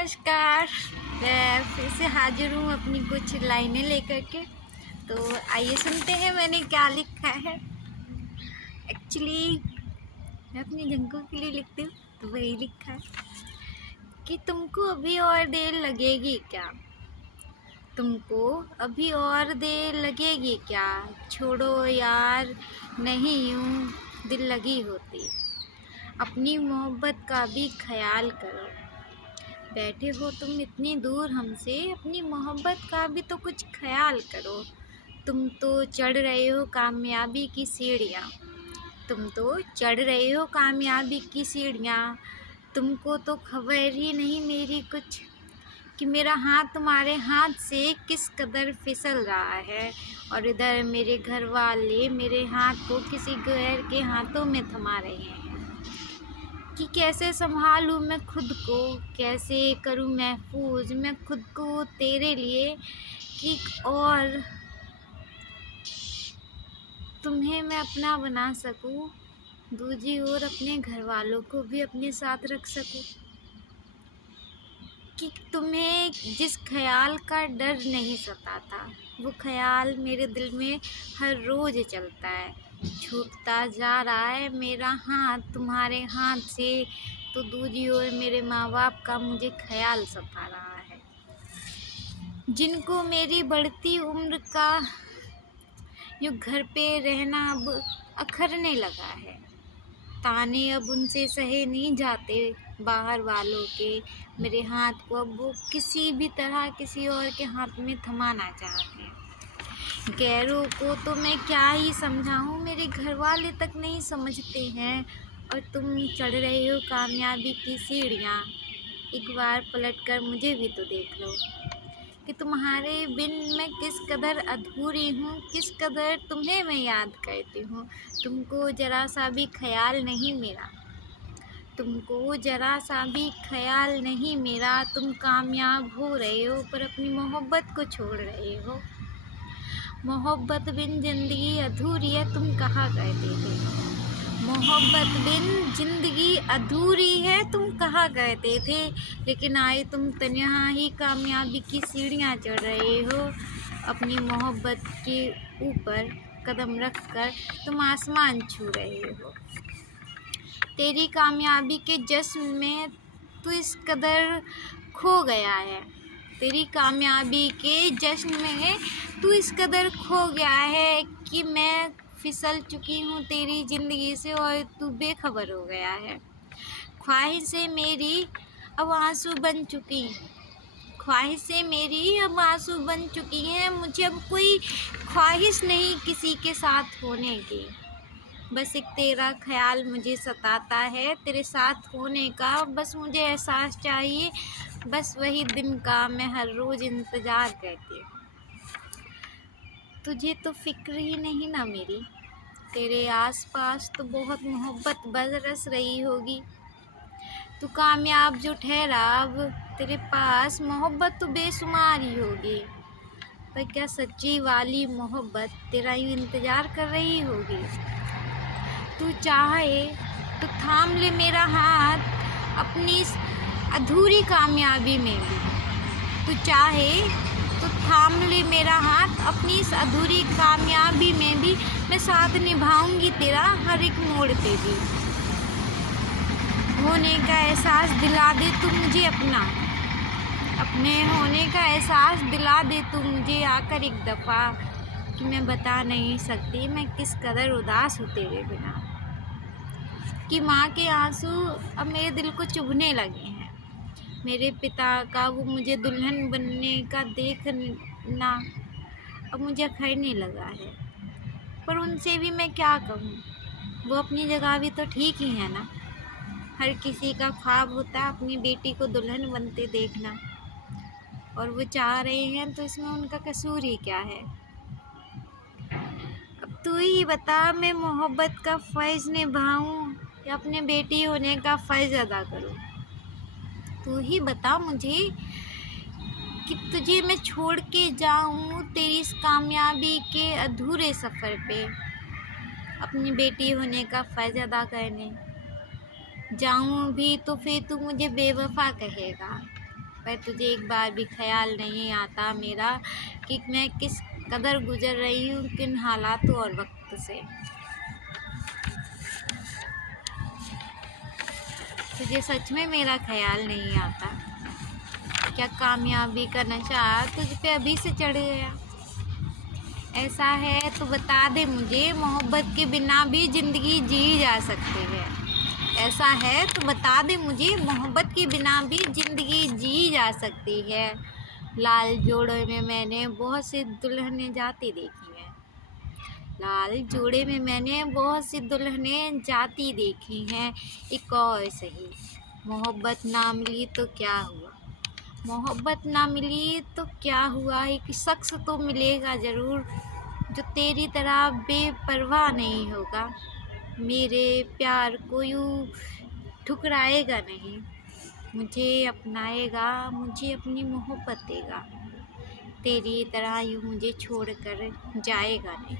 नमस्कार। मैं फिर से हाजिर हूँ अपनी कुछ लाइनें लेकर के। तो आइए सुनते हैं मैंने क्या लिखा है। एक्चुअली मैं अपनी झंकों के लिए लिखती हूँ, तो वही लिखा है कि तुमको अभी और देर लगेगी क्या, तुमको अभी और देर लगेगी क्या, छोड़ो यार नहीं यूँ दिल लगी होती, अपनी मोहब्बत का भी ख्याल करो। बैठे हो तुम इतनी दूर हमसे, अपनी मोहब्बत का भी तो कुछ ख्याल करो। तुम तो चढ़ रहे हो कामयाबी की सीढ़ियाँ, तुम तो चढ़ रहे हो कामयाबी की सीढ़ियाँ। तुमको तो खबर ही नहीं मेरी कुछ, कि मेरा हाथ तुम्हारे हाथ से किस कदर फिसल रहा है। और इधर मेरे घर वाले मेरे हाथ को किसी गैर के हाथों में थमा रहे हैं कि कैसे संभालूं मैं खुद को, कैसे करूं महफूज मैं खुद को तेरे लिए, कि और तुम्हें मैं अपना बना सकूं, दूसरी ओर अपने घर वालों को भी अपने साथ रख सकूं। कि तुम्हें जिस ख्याल का डर नहीं सताता, वो ख्याल मेरे दिल में हर रोज़ चलता है। छूटता जा रहा है मेरा हाथ तुम्हारे हाथ से, तो दूसरी ओर मेरे माँ बाप का मुझे ख्याल सता रहा है, जिनको मेरी बढ़ती उम्र का यूँ घर पे रहना अब अखरने लगा है। ताने अब उनसे सहे नहीं जाते बाहर वालों के, मेरे हाथ को अब वो किसी भी तरह किसी और के हाथ में थमाना चाहते हैं। गैरों को तो मैं क्या ही समझाऊं, मेरे घर वाले तक नहीं समझते हैं। और तुम चढ़ रहे हो कामयाबी की सीढ़ियाँ, एक बार पलट कर मुझे भी तो देख लो, कि तुम्हारे बिन मैं किस कदर अधूरी हूँ, किस कदर तुम्हें मैं याद करती हूँ। तुमको ज़रा सा भी ख्याल नहीं मेरा, तुमको ज़रा सा भी ख्याल नहीं मेरा। तुम कामयाब हो रहे हो पर अपनी मोहब्बत को छोड़ रहे हो। मोहब्बत बिन ज़िंदगी अधूरी है, तुम कहा करते थे। मोहब्बत बिन ज़िंदगी अधूरी है, तुम कहा करते थे। लेकिन आए तुम तन्हा ही कामयाबी की सीढ़ियाँ चढ़ रहे हो। अपनी मोहब्बत के ऊपर कदम रख कर तुम आसमान छू रहे हो। तेरी कामयाबी के जश्न में तू इस कदर खो गया है, तेरी कामयाबी के जश्न में तू इस कदर खो गया है, कि मैं फिसल चुकी हूँ तेरी ज़िंदगी से और तू बेखबर हो गया है। ख्वाहिशें मेरी अब आंसू बन चुकी, ख्वाहिशें मेरी अब आंसू बन चुकी हैं। मुझे अब कोई ख्वाहिश नहीं किसी के साथ होने की, बस एक तेरा ख्याल मुझे सताता है, तेरे साथ होने का बस मुझे एहसास चाहिए। बस वही दिन का मैं हर रोज़ इंतज़ार करती हूँ। तुझे तो फिक्र ही नहीं ना मेरी, तेरे आसपास तो बहुत मोहब्बत बरस रही होगी। तू कामयाब जो ठहरा, अब तेरे पास मोहब्बत तो बेशुमार ही होगी। पर क्या सच्ची वाली मोहब्बत तेरा यूँ इंतज़ार कर रही होगी। तू चाहे तो थाम ले मेरा हाथ अपनी इस अधूरी कामयाबी में भी, तू चाहे तो थाम ले मेरा हाथ अपनी इस अधूरी कामयाबी में भी। मैं साथ निभाऊंगी तेरा हर एक मोड़ पे भी। होने का एहसास दिला दे तू मुझे अपना, अपने होने का एहसास दिला दे तू मुझे आकर एक दफ़ा, कि मैं बता नहीं सकती मैं किस कदर उदास हूँ तेरे बिना। कि माँ के आंसू अब मेरे दिल को चुभने लगे हैं। मेरे पिता का वो मुझे दुल्हन बनने का देखना अब मुझे अखरने लगा है। पर उनसे भी मैं क्या कहूँ, वो अपनी जगह भी तो ठीक ही है ना। हर किसी का ख्वाब होता है अपनी बेटी को दुल्हन बनते देखना, और वो चाह रहे हैं तो इसमें उनका कसूर ही क्या है। अब तू ही बता, मैं मोहब्बत का फ़र्ज़ निभाऊं या अपने बेटी होने का फ़र्ज़ अदा करूं। तू ही बता मुझे कि तुझे मैं छोड़ के जाऊं तेरी इस कामयाबी के अधूरे सफ़र पे, अपनी बेटी होने का फ़र्ज़ अदा करने। जाऊं भी तो फिर तू मुझे बेवफ़ा कहेगा, पर तुझे एक बार भी ख्याल नहीं आता मेरा कि मैं किस कदर गुजर रही हूँ किन हालातों और वक्त से। तुझे सच में मेरा ख्याल नहीं आता? क्या कामयाबी का नशा तुझ पे अभी से चढ़ गया? ऐसा है तो बता दे मुझे, मोहब्बत के बिना भी ज़िंदगी जी जा सकती है। ऐसा है तो बता दे मुझे, मोहब्बत के बिना भी ज़िंदगी जी जा सकती है। लाल जोड़े में मैंने बहुत सी दुल्हनें जाती देखी हैं। लाल जोड़े में मैंने बहुत सी दुल्हनें जाती देखी हैं। एक और सही, मोहब्बत ना मिली तो क्या हुआ? मोहब्बत ना मिली तो क्या हुआ? एक शख्स तो मिलेगा ज़रूर जो तेरी तरह बेपरवाह नहीं होगा, मेरे प्यार को यूँ ठुकराएगा नहीं, मुझे अपनाएगा, मुझे अपनी मोहब्बत देगा, तेरी तरह यूँ मुझे छोड़कर जाएगा नहीं।